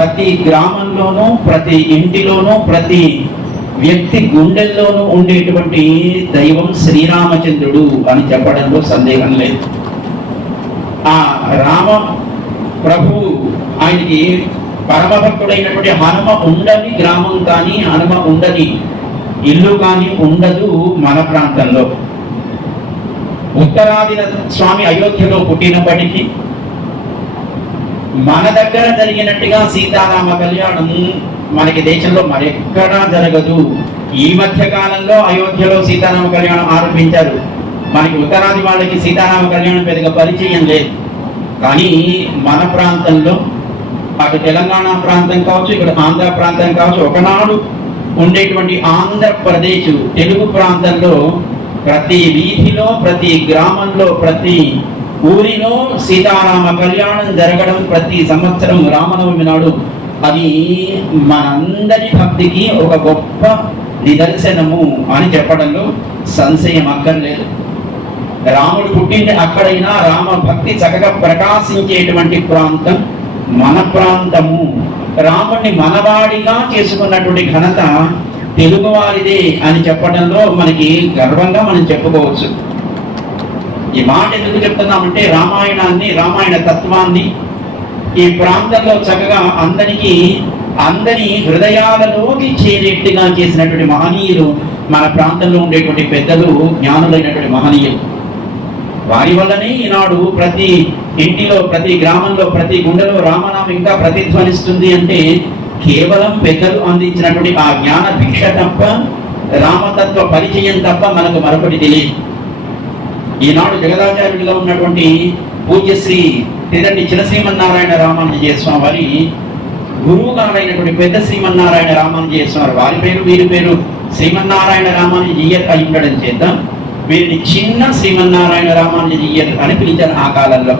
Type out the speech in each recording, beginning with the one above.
ప్రతి గ్రామంలోనూ, ప్రతి ఇంటిలోనూ, ప్రతి వ్యక్తి గుండెల్లోనూ ఉండేటువంటి దైవం శ్రీరామచంద్రుడు అని చెప్పడంలో సందేహం లేదు. ఆ రామ ప్రభు ఆయనకి పరమభక్తుడైనటువంటి హనుమ ఉండని గ్రామం కానీ, హనుమ ఉండని ఇల్లు కానీ ఉండదు మన ప్రాంతంలో. ఉత్తరాదిన స్వామి అయోధ్యలో పుట్టినప్పటికీ మన దగ్గర జరిగినట్టుగా సీతారామ కళ్యాణం మనకి దేశంలో మరెక్కడా జరగదు. ఈ మధ్య కాలంలో అయోధ్యలో సీతారామ కళ్యాణం ఆరంభించారు. మనకి ఉత్తరాది వాళ్ళకి సీతారామ కళ్యాణం పెద్దగా పరిచయం లేదు. కానీ మన ప్రాంతంలో, అటు తెలంగాణ ప్రాంతం కావచ్చు, ఇక్కడ ఆంధ్ర ప్రాంతం కావచ్చు, ఒకనాడు ఉండేటువంటి ఆంధ్రప్రదేశ్ తెలుగు ప్రాంతంలో ప్రతి వీధిలో, ప్రతి గ్రామంలో, ప్రతి ఊరిలో సీతారామ కళ్యాణం జరగడం ప్రతి సంవత్సరం రామనవమి నాడు, అది మనందరి భక్తికి ఒక గొప్ప నిదర్శనము అని చెప్పడంలో సంశయం అక్కర్లేదు. రాముడు పుట్టింది అక్కడైనా రామ భక్తి చక్కగా ప్రకాశించేటువంటి ప్రాంతం మన ప్రాంతము. రాముడిని మనవాడిగా చేసుకున్నటువంటి ఘనత తెలుగువారిదే అని చెప్పడంలో మనకి గర్వంగా మనం చెప్పుకోవచ్చు. ఈ మాట ఎందుకు చెప్తున్నామంటే రామాయణాన్ని, రామాయణ తత్వాన్ని ఈ ప్రాంతంలో చక్కగా అందరి హృదయాలలోకి చేరేట్టుగా చేసినటువంటి మహనీయులు మన ప్రాంతంలో ఉండేటువంటి పెద్దలు, జ్ఞానులైనటువంటి మహనీయులు. వారి వల్లనే ఈనాడు ప్రతి ఇంటిలో, ప్రతి గ్రామంలో, ప్రతి గుండెలో రామనామం ఇంకా ప్రతిధ్వనిస్తుంది అంటే కేవలం పెద్దలు అందించినటువంటి ఆ జ్ఞాన భిక్ష తప్ప, రామతత్వ పరిచయం తప్ప మనకు మరొకటి తెలియదు. ఈనాడు జగదాచార్యుడిగా ఉన్నటువంటి పూజ్యశ్రీ తిరండి చిన్న శ్రీమన్నారాయణ రామానుజీయ స్వామి వారి గురువు గారైనటువంటి పెద్ద శ్రీమన్నారాయణ రామానుజీయ స్వామి వారి పేరు, వీరి పేరు శ్రీమన్నారాయణ రామానుజీయర్ అయి ఉండడం చేత వీరిని చిన్న శ్రీమన్నారాయణ రామానుజీయర్ అని పిలిచారు ఆ కాలంలో.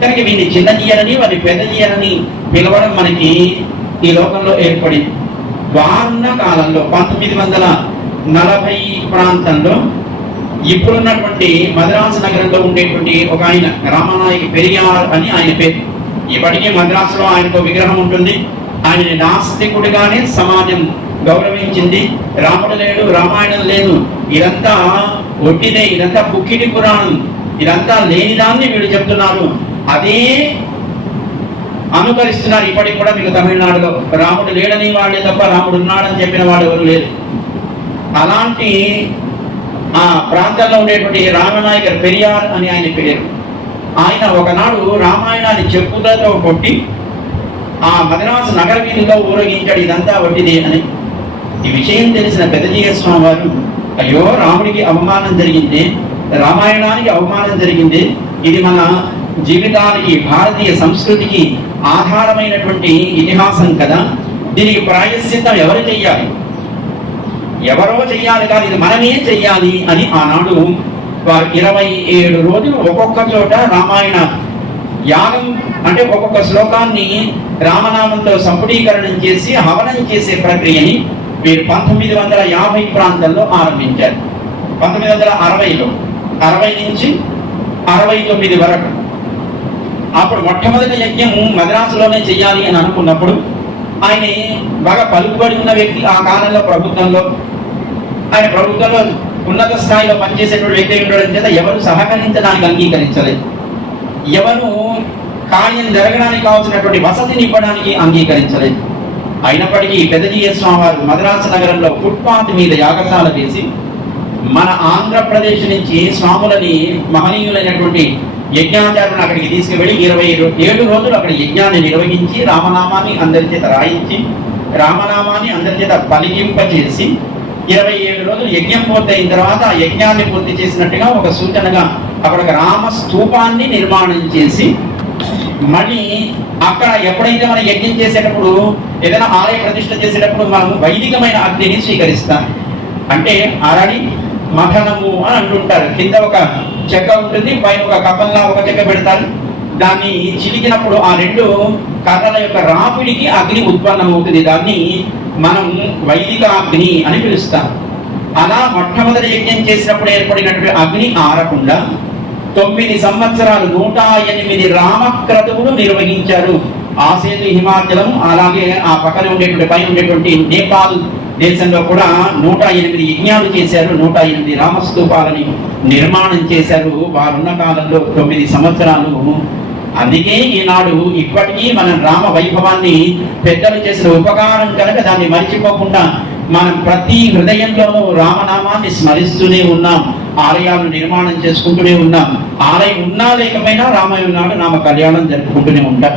కనుక వీరిని చిన్న జీయరని, వారి పెద్ద జీయరని పిలవడం మనకి ఈ లోకంలో ఏర్పడింది. వారున్న కాలంలో 1940 ప్రాంతంలో ఇప్పుడున్నటువంటి మద్రాసు నగరంలో ఉండేటువంటి ఒక ఆయన రామనాయకి పెరియార్ అని ఆయన పేరు. ఇప్పటికీ మద్రాసులో ఆయనకు విగ్రహం ఉంటుంది. ఆయనని నాస్తికుడిగానే సమాజం గౌరవించింది. రాముడు లేడు, రామాయణం లేదు, ఇదంతా ఒట్టిదే, ఇదంతా పుక్కిడి పురాణం, ఇదంతా లేనిదాన్ని వీడు చెప్తున్నారు, అదే అనుకరిస్తున్నారు. ఇప్పటికి కూడా మీకు తమిళనాడులో రాముడు లేడని వాడే తప్ప రాముడు ఉన్నాడని చెప్పిన వాడు ఎవరు లేరు. అలాంటి ఆ ప్రాంతంలో ఉండేటువంటి రామనాయకర్ పెరియార్ అని ఆయన పేరు. ఆయన ఒకనాడు రామాయణాన్ని చెప్పులతో కొట్టి ఆ మద్రాసు నగర వీధిలో ఊరేగించాడు, ఇదంతా వడ్డిదే అని. ఈ విషయం తెలిసిన పెద్దజీయ స్వామి వారు, అయ్యో రాముడికి అవమానం జరిగింది, రామాయణానికి అవమానం జరిగింది, ఇది మన జీవితానికి, భారతీయ సంస్కృతికి ఆధారమైనటువంటి ఇతిహాసం కదా, దీనికి ప్రాయశ్చిత్తం ఎవరు చెయ్యాలి? ఎవరో చెయ్యాలి కాదు, ఇది మనమే చెయ్యాలి అని ఆనాడు వారు 27 రోజులు ఒక్కొక్క చోట రామాయణ యాగం అంటే ఒక్కొక్క శ్లోకాన్ని రామనామంతో సంపుటీకరణం చేసి హవనం చేసే ప్రక్రియని వీరు 1950 ప్రాంతంలో ఆరంభించారు. 1960లో 60 నుంచి 69 వరకు. అప్పుడు మొట్టమొదటి యజ్ఞం మద్రాసులోనే చెయ్యాలి అని అనుకున్నప్పుడు ఆయన బాగా పలుకుబడి ఉన్న వ్యక్తి ఆ కాలంలో ప్రభుత్వంలో, ఆయన ప్రభుత్వంలో ఉన్నత స్థాయిలో పనిచేసేటువంటి వ్యక్తి ఉండడం చేత ఎవరు సహకరించడానికి అంగీకరించలేదు, ఎవరు కార్యం జరగడానికి కావాల్సినటువంటి వసతిని ఇవ్వడానికి అంగీకరించలేదు. అయినప్పటికీ పెద్దజీయ స్వామి వారు మద్రాసు నగరంలో ఫుట్పాత్ మీద యాగశాల వేసి మన ఆంధ్రప్రదేశ్ నుంచి స్వాములని, మహనీయులైనటువంటి యజ్ఞాచార్యులను అక్కడికి తీసుకువెళ్ళి 27 రోజులు అక్కడ యజ్ఞాన్ని నిర్వహించి రామనామాన్ని అందరి చేత రాయించి, రామనామాన్ని అందరి చేత పలికింపచేసి 27 రోజులు యజ్ఞం పూర్తయిన తర్వాత ఆ యజ్ఞాన్ని పూర్తి చేసినట్టుగా ఒక సూచనగా అక్కడ ఒక రామ స్తూపాన్ని నిర్మాణం చేసి, మళ్ళీ అక్కడ ఎప్పుడైతే మనం యజ్ఞం చేసేటప్పుడు, ఏదైనా ఆలయ ప్రతిష్ఠ చేసేటప్పుడు మనం వైదికమైన అగ్నిని స్వీకరిస్తాం. అంటే అరణి మఠనము అని అంటుంటారు. కింద ఒక చెక్క ఉంటుంది, పైన ఒక కప్పంలా ఒక చెక్క పెడతారు. దాన్ని చిలికినప్పుడు ఆ 2 కర్రల యొక్క రాపిడికి అగ్ని ఉత్పన్నమవుతుంది. దాన్ని మనం వైదిక అగ్ని అని పిలుస్తాం. అలా మొట్టమొదటి యజ్ఞం చేసినప్పుడు ఏర్పడినటువంటి అగ్ని ఆరకుండా 9 సంవత్సరాలు 108 రామక్రతువులు నిర్వహించారు ఆ సేతు హిమాచలం, అలాగే ఆ పక్కన ఉండేటువంటి పైన ఉండేటువంటి నేపాల్ దేశంలో కూడా 108 యజ్ఞాలు చేశారు, 108 రామస్తూపాలని నిర్మాణం చేశారు వారున్న కాలంలో 9 సంవత్సరాలు. అందుకే ఈనాడు ఇప్పటికీ మనం రామ వైభవాన్ని, పెద్దలు చేసిన ఉపకారం కనుక దాన్ని మర్చిపోకుండా మనం ప్రతి హృదయంలోనూ రామనామాన్ని స్మరిస్తూనే ఉన్నాం, ఆలయాలను నిర్మాణం చేసుకుంటూనే ఉన్నాం. ఆలయం ఉన్నా లేకపోయినా రామాయణ నాడు నామ కళ్యాణం జరుపుకుంటూనే ఉంటాం.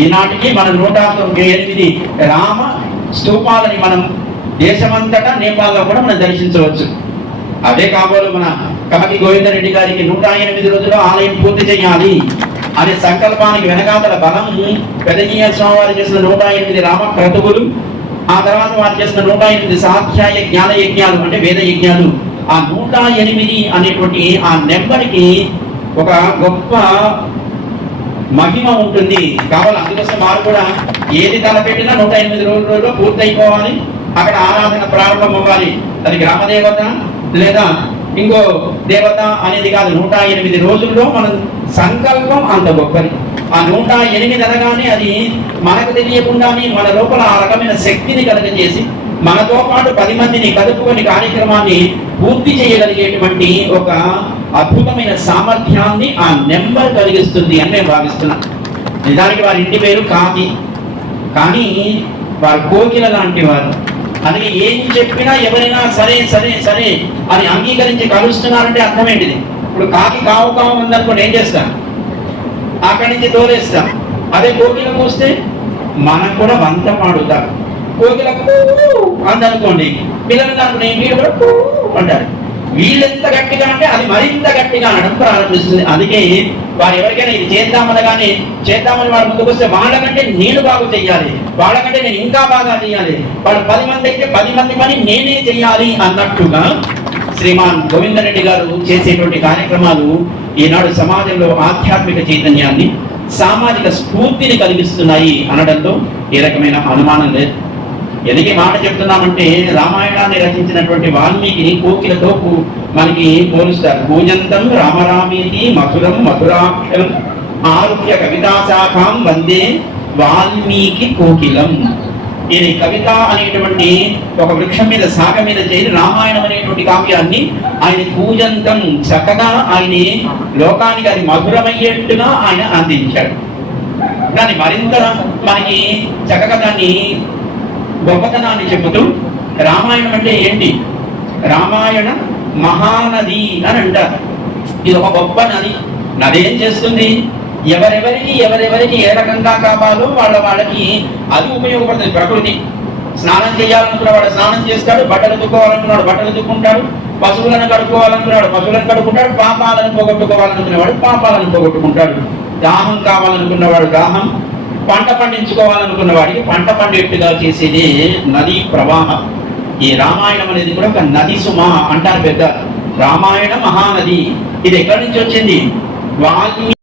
ఈనాటికి మనం 198 రామ స్తూపాలని మనం దేశమంతటా నేపాల్లో కూడా మనం దర్శించవచ్చు. అదే కాబోలు మన కమకి గోవిందరెడ్డి గారికి 108 రోజుల్లో ఆలయం పూర్తి చేయాలి అనే సంకల్పానికి వెనకాతల బలం పెదజీయ స్వామి వారు చేసిన 108 రామ క్రతువులు, ఆ తర్వాత వారు చేసిన 108 సాధ్యాయ జ్ఞాన యజ్ఞాలు అంటే వేద యజ్ఞాలు. ఆ 108 అనేటువంటి ఆ నెంబర్కి ఒక గొప్ప మహిమ ఉంటుంది కావాలి. అందుకోసం వారు కూడా ఏది తలపెట్టినా 108 రోజుల్లో పూర్తయిపోవాలి, అక్కడ ఆరాధన ప్రారంభం అవ్వాలి. అది గ్రామదేవత లేదా ఇంకో దేవత అనేది కాదు, 108 రోజుల్లో మన సంకల్పం అంత గొప్పది. ఆ 108 అనగానే అది మనకు తెలియకుండానే మన లోపల ఆ రకమైన శక్తిని కలగజేసి మనతో పాటు 10 మందిని కలుపుకొని కార్యక్రమాన్ని పూర్తి చేయగలిగేటువంటి ఒక అద్భుతమైన సామర్థ్యాన్ని ఆ నెంబర్ కలిగిస్తుంది అని నేను భావిస్తున్నాను. నిజానికి వారి ఇంటి పేరు కాకి, కానీ వారు కోకిల లాంటి వారు. అందుకే ఏం చెప్పినా ఎవరైనా సరే సరే సరే అని అంగీకరించి కలుస్తున్నారంటే అర్థం ఏంటిది? ఇప్పుడు కాకి కావు కావు ఉందనుకోండి, ఏం చేస్తాం? అక్కడి నుంచి తోలేస్తాం. అదే కోకిల కూస్తే మనం కూడా వంత పాడుతాం. కోకిల అందనుకోండి, పిల్లలు అనుకుని వీడు కూడా అంటారు. వీళ్ళెంత గట్టిగా అంటే అది మరింత గట్టిగా అనడం ప్రారంభిస్తుంది. అందుకే వారు ఎవరికైనా ఇది చేద్దామనగానే చేద్దామని వాడు ముందుకు వస్తే వాళ్ళకంటే నేను బాగు చెయ్యాలి, వాళ్ళకంటే నేను ఇంకా బాగా చేయాలి, వాళ్ళు 10 మంది అయితే 10 మంది పని నేనే చెయ్యాలి అన్నట్టుగా శ్రీమాన్ గోవిందరెడ్డి గారు చేసేటువంటి కార్యక్రమాలు ఈనాడు సమాజంలో ఆధ్యాత్మిక చైతన్యాన్ని, సామాజిక స్ఫూర్తిని కలిగిస్తున్నాయి అనడంలో ఏ రకమైన అనుమానం లేదు. ఎందుకు మాట చెప్తున్నామంటే రామాయణాన్ని రచించినటువంటి వాల్మీకిని కోకిలతో మనకి పోలుస్తారు. పూజంతం రామరామీతి మధురం మధురాక్షరం ఆరుహ్య కవితాశాఖాం వందే వాల్మీకి కోకిలం. ఇది కవిత అనేటువంటి ఒక వృక్షం మీద శాఖ మీద చేరి రామాయణం అనేటువంటి కావ్యాన్ని ఆయన పూజంతం చక్కగా ఆయన లోకానికి అది మధురమయ్యేట్టుగా ఆయన అందించాడు. దాన్ని మరింత మనకి చక్కగా దాన్ని గొప్పతనాన్ని చెబుతూ రామాయణం అంటే ఏంటి? రామాయణ మహానది అని అంటారు. ఇది ఒక గొప్ప నది. నది ఏం చేస్తుంది? ఎవరెవరికి ఏ రకంగా కావాలో వాళ్ళకి అది ఉపయోగపడుతుంది. ప్రకృతి స్నానం చేయాలనుకున్న వాడు స్నానం చేస్తాడు, బట్టలు తుక్కోవాలనుకున్నాడు బట్టలు తుక్కుంటాడు, పశువులను కడుక్కోవాలనుకున్నాడు పశువులను కడుక్కుంటాడు, పాపాలను పోగొట్టుకోవాలనుకునేవాడు పాపాలను పోగొట్టుకుంటాడు, దాహం కావాలనుకున్నవాడు దాహం, పంట పండించుకోవాలనుకున్న వాడికి పంట పండేట్టుగా చేసేది నదీ ప్రవాహం. ఈ రామాయణం అనేది కూడా ఒక నది సుమా అంటారు పెద్ద. రామాయణ మహానది. ఇది ఎక్కడి నుంచి వచ్చింది? వాల్మీకి